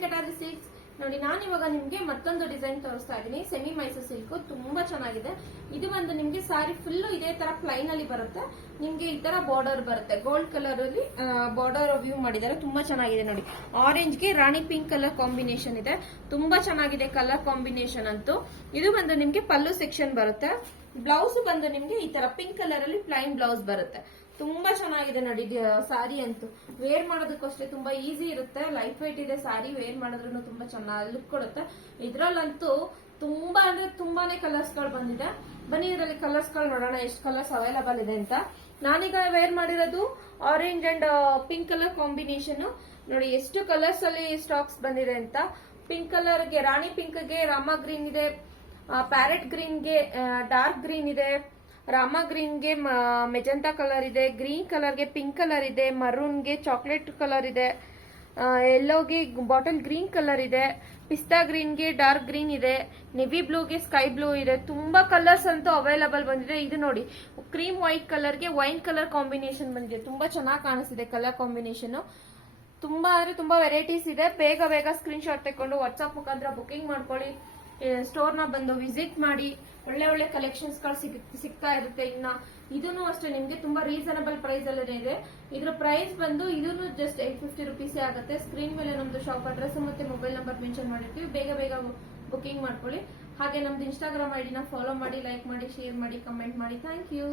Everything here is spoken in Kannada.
ವೆಂಕಟಾದ್ರಿ ಸಿಲ್ಕ್ಸ್. ನೋಡಿ ನಾನು ಇವಾಗ ನಿಮ್ಗೆ ಮತ್ತೊಂದು ಡಿಸೈನ್ ತೋರಿಸ್ತಾ ಇದ್ದೀನಿ. ಸೆಮಿ ಮೈಸೂರು ಸಿಲ್ಕ್ ತುಂಬಾ ಚೆನ್ನಾಗಿದೆ. ಇದು ಒಂದು ನಿಮ್ಗೆ ಸಾರಿ ಫುಲ್ ಇದೇ ತರ ಪ್ಲೈನ್ ಅಲ್ಲಿ ಬರುತ್ತೆ. ನಿಮ್ಗೆ ಈ ತರ ಬಾರ್ಡರ್ ಬರುತ್ತೆ, ಗೋಲ್ಡ್ ಕಲರ್ ಅಲ್ಲಿ ಬಾರ್ಡರ್ ವ್ಯೂ ಮಾಡಿದ್ದಾರೆ. ತುಂಬಾ ಚೆನ್ನಾಗಿದೆ ನೋಡಿ. ಆರೆಂಜ್ ಗೆ ರಾಣಿ ಪಿಂಕ್ ಕಲರ್ ಕಾಂಬಿನೇಷನ್ ಇದೆ. ತುಂಬಾ ಚೆನ್ನಾಗಿದೆ ಕಲರ್ ಕಾಂಬಿನೇಷನ್ ಅಂತೂ. ಇದು ಬಂದು ನಿಮ್ಗೆ ಪಲ್ಲು ಸೆಕ್ಷನ್ ಬರುತ್ತೆ. ಬ್ಲೌಸ್ ಬಂದು ನಿಮ್ಗೆ ಈ ತರ ಪಿಂಕ್ ಕಲರ್ ಅಲ್ಲಿ ಪ್ಲೈನ್ ಬ್ಲೌಸ್ ಬರುತ್ತೆ. ತುಂಬಾ ಚೆನ್ನಾಗಿದೆ ನೋಡಿ ಸಾರಿ ಅಂತೂ. ವೇರ್ ಮಾಡೋದಕ್ಕೂ ಅಷ್ಟೇ ತುಂಬಾ ಈಸಿ ಇರುತ್ತೆ. ಲೈಟ್ ವೇಟ್ ಇದೆ ಸಾರಿ, ವೇರ್ ಮಾಡಿದ್ರು ತುಂಬಾ ಚೆನ್ನಾಗಿ ಲುಕ್ ಕೊಡುತ್ತೆ. ಇದ್ರಲ್ಲಂತೂ ತುಂಬಾ ಅಂದ್ರೆ ತುಂಬಾನೇ ಕಲರ್ಸ್ ಗಳು ಬಂದಿದೆ. ಬನ್ನಿ ಇದರಲ್ಲಿ ಕಲರ್ಸ್ ಗಳು ನೋಡೋಣ ಎಷ್ಟು ಕಲರ್ಸ್ ಅವೈಲಬಲ್ ಇದೆ ಅಂತ. ನಾನೀಗ ವೇರ್ ಮಾಡಿರೋದು orange and pink colour combination. ನೋಡಿ ಎಷ್ಟು ಕಲರ್ಸ್ ಅಲ್ಲಿ ಸ್ಟಾಕ್ಸ್ ಬಂದಿದೆ ಅಂತ. ಪಿಂಕ್ ಕಲರ್ ಗೆ ರಾಣಿ ಪಿಂಕ್ ಗೆ ರಾಮ ಗ್ರೀನ್ ಇದೆ, ಪ್ಯಾರೆಟ್ ಗ್ರೀನ್ ಗೆ ಡಾರ್ಕ್ ಗ್ರೀನ್ ಇದೆ, ರಾಮ ಗ್ರೀನ್ ಗೆ ಮೆಜೆಂಟಾ ಕಲರ್ ಇದೆ, ಗ್ರೀನ್ ಕಲರ್ ಗೆ ಪಿಂಕ್ ಕಲರ್ ಇದೆ, ಮರೂನ್ ಗೆ ಚಾಕ್ಲೇಟ್ ಕಲರ್ ಇದೆ, ಯೆಲ್ಲೋಗೆ ಬಾಟಲ್ ಗ್ರೀನ್ ಕಲರ್ ಇದೆ, ಪಿಸ್ತಾ ಗ್ರೀನ್ ಗೆ ಡಾರ್ಕ್ ಗ್ರೀನ್ ಇದೆ, ನೆವಿ ಬ್ಲೂ ಗೆ ಸ್ಕೈ ಬ್ಲೂ ಇದೆ. ತುಂಬಾ ಕಲರ್ಸ್ ಅಂತೂ ಅವೈಲಬಲ್ ಬಂದಿದೆ. ಇದು ನೋಡಿ ಕ್ರೀಮ್ ವೈಟ್ ಕಲರ್ ಗೆ ವೈನ್ ಕಲರ್ ಕಾಂಬಿನೇಷನ್ ಬಂದಿದೆ. ತುಂಬಾ ಚೆನ್ನಾಗಿ ಕಾಣಿಸ್ತಿದೆ ಕಲರ್ ಕಾಂಬಿನೇಷನ್. ತುಂಬಾ ಅಂದ್ರೆ ತುಂಬಾ ವೆರೈಟೀಸ್ ಇದೆ. ಬೇಗ ಬೇಗ ಸ್ಕ್ರೀನ್ ಶಾಟ್ ತೆಕೊಂಡು ವಾಟ್ಸ್ಆಪ್ ಮುಖಾಂತರ ಬುಕಿಂಗ್ ಮಾಡ್ಕೊಳ್ಳಿ. ಸ್ಟೋರ್ ನ ಬಂದು ವಿಸಿಟ್ ಮಾಡಿ. ಒಳ್ಳೆ ಒಳ್ಳೆ ಕಲೆಕ್ಷನ್ಸ್ ಗಳು ಸಿಗ್ತಾ ಇರುತ್ತೆ. ಇನ್ನ ಇದನ್ನು ಅಷ್ಟೇ ನಿಮ್ಗೆ ತುಂಬಾ ರೀಸನಬಲ್ ಪ್ರೈಸ್ ಅಲ್ಲೇ ಇದೆ. ಇದ್ರ ಪ್ರೈಸ್ ಬಂದು ಇದನ್ನು ಜಸ್ಟ್ 850 ರುಪೀಸ್ ಆಗುತ್ತೆ. ಸ್ಕ್ರೀನ್ ಮೇಲೆ ನಮ್ದು ಶಾಪ್ ಅಡ್ರೆಸ್ ಮತ್ತೆ ಮೊಬೈಲ್ ನಂಬರ್ ಮೆನ್ಷನ್ ಮಾಡಿರ್ತೀವಿ. ಬೇಗ ಬೇಗ ಬುಕಿಂಗ್ ಮಾಡ್ಕೊಳ್ಳಿ. ಹಾಗೆ ನಮ್ದು ಇನ್ಸ್ಟಾಗ್ರಾಮ್ ಐಡಿನ ಫಾಲೋ ಮಾಡಿ, ಲೈಕ್ ಮಾಡಿ, ಶೇರ್ ಮಾಡಿ, ಕಮೆಂಟ್ ಮಾಡಿ. Thank you.